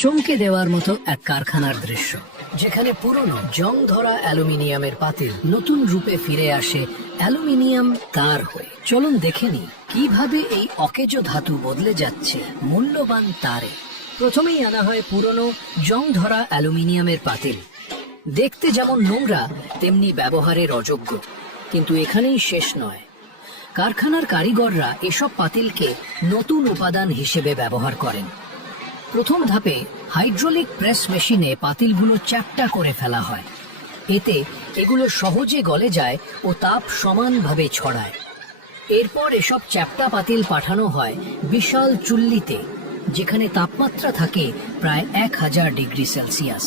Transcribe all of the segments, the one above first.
চমকে দেওয়ার মতো এক কারখানার দৃশ্য, যেখানে পুরনো জং ধরা অ্যালুমিনিয়ামের পাতিল নতুন রূপে ফিরে আসে অ্যালুমিনিয়াম তার হয়ে। চলুন দেখে নিই কিভাবে এই অকেজো ধাতু বদলে যাচ্ছে মূল্যবান তারে। প্রথমেই আনা হয় পুরনো জং ধরা অ্যালুমিনিয়ামের পাতিল। দেখতে যেমন নোংরা তেমনি ব্যবহারের অযোগ্য, কিন্তু এখানেই শেষ নয়। কারখানার কারিগররা এসব পাতিলকে নতুন উপাদান হিসেবে ব্যবহার করেন। প্রথম ধাপে হাইড্রোলিক প্রেস মেশিনে পাতিলগুলো চ্যাপ্টা করে ফেলা হয়। এতে এগুলো সহজে গলে যায় ও তাপ সমানভাবে ছড়ায়। এরপর এসব চ্যাপ্টা পাতিল পাঠানো হয় বিশাল চুল্লিতে, যেখানে তাপমাত্রা থাকে প্রায় 1000 ডিগ্রি সেলসিয়াস।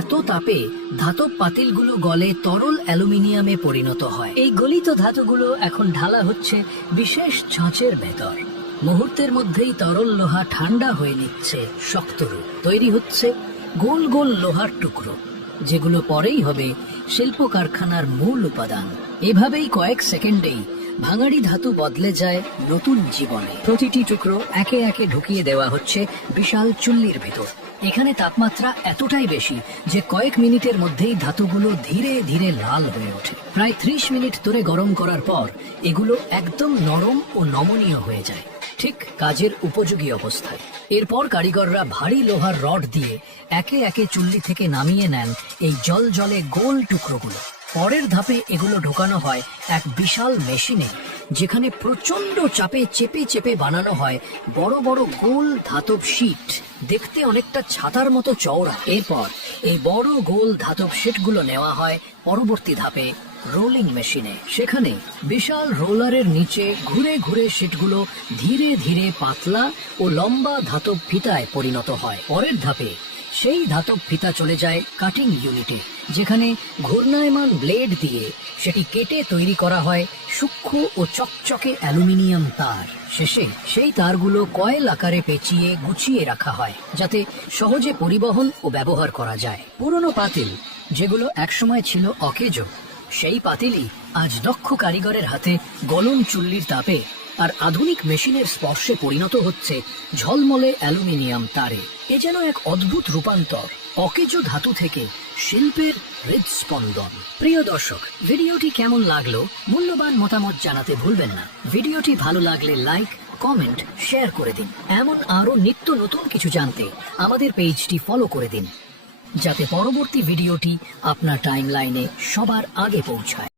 এত তাপে ধাতব পাতিলগুলো গলে তরল অ্যালুমিনিয়ামে পরিণত হয়। এই গলিত ধাতুগুলো এখন ঢালা হচ্ছে বিশেষ ছাঁচের ভেতর। মুহূর্তের মধ্যেই তরল লোহা ঠান্ডা হয়ে নিচ্ছে শক্ত রূপ। তৈরি হচ্ছে গোল গোল লোহার টুকরো, যেগুলো পরেই হবে শিল্প কারখানার মূল উপাদান। এভাবেই কয়েক সেকেন্ডেই ভাঙাড়ি ধাতু বদলে যায় নতুন জীবনে। প্রতিটি টুকরো একে একে ঢুকিয়ে দেওয়া হচ্ছে বিশাল চুল্লির ভেতর। এখানে তাপমাত্রা এতটাই বেশি যে কয়েক মিনিটের মধ্যেই ধাতুগুলো ধীরে ধীরে লাল হয়ে ওঠে। প্রায় 30 মিনিট ধরে গরম করার পর এগুলো একদম নরম ও নমনীয় হয়ে যায়, ঠিক কাজের উপযোগী অবস্থায়। এরপর কারিগররা ভারী লোহার রড দিয়ে একে একে চুল্লি থেকে নামিয়ে নেন এই জলজলে গোল টুকরোগুলো। পরের ধাপে এগুলো ঢোকানো হয় এক বিশাল মেশিনে, যেখানে প্রচন্ড চাপে চেপে চেপে বানানো হয় বড় বড় গোল ধাতব শীট, দেখতে অনেকটা ছাতার মতো চওড়া। এরপর এই বড় গোল ধাতব শীটগুলো নেওয়া হয় পরবর্তী ধাপে রোলিং মেশিনে। সেখানে বিশাল রোলারের নিচে ঘুরে ঘুরে শীটগুলো ধীরে ধীরে পাতলা ও লম্বা ধাতব ফিতায় পরিণত হয়। পরের ধাপে সেই ধাতব ফিতা চলে যায় কাটিং ইউনিটে, যেখানে ঘূর্ণায়মান ব্লেড দিয়ে সেটি কেটে তৈরি করা হয় সূক্ষ্ম ও চকচকে অ্যালুমিনিয়াম তার। শেষে সেই তারগুলো কয়েল আকারে পেঁচিয়ে গুছিয়ে রাখা হয়, যাতে সহজে পরিবহন ও ব্যবহার করা যায়। পুরনো পাতিল যেগুলো একসময় ছিল অকেজো, সেই পাতিলই আজ দক্ষ কারিগরের হাতে গলন চুল্লির তাপে আর আধুনিক মেশিনের স্পর্শে পরিণত হচ্ছে ঝলমলে অ্যালুমিনিয়াম তারে। এ যেন এক অদ্ভুত রূপান্তর, অকেজো ধাতু থেকে শিল্পের হৃদস্পন্দন। প্রিয় দর্শক, ভিডিওটি কেমন লাগলো মূল্যবান মতামত জানাতে ভুলবেন না। ভিডিওটি ভালো লাগলে লাইক, কমেন্ট, শেয়ার করে দিন। এমন আরো নিত্য নতুন কিছু জানতে আমাদের পেজটি ফলো করে দিন, যাতে পরবর্তী ভিডিওটি আপনার টাইমলাইনে সবার আগে পৌঁছায়।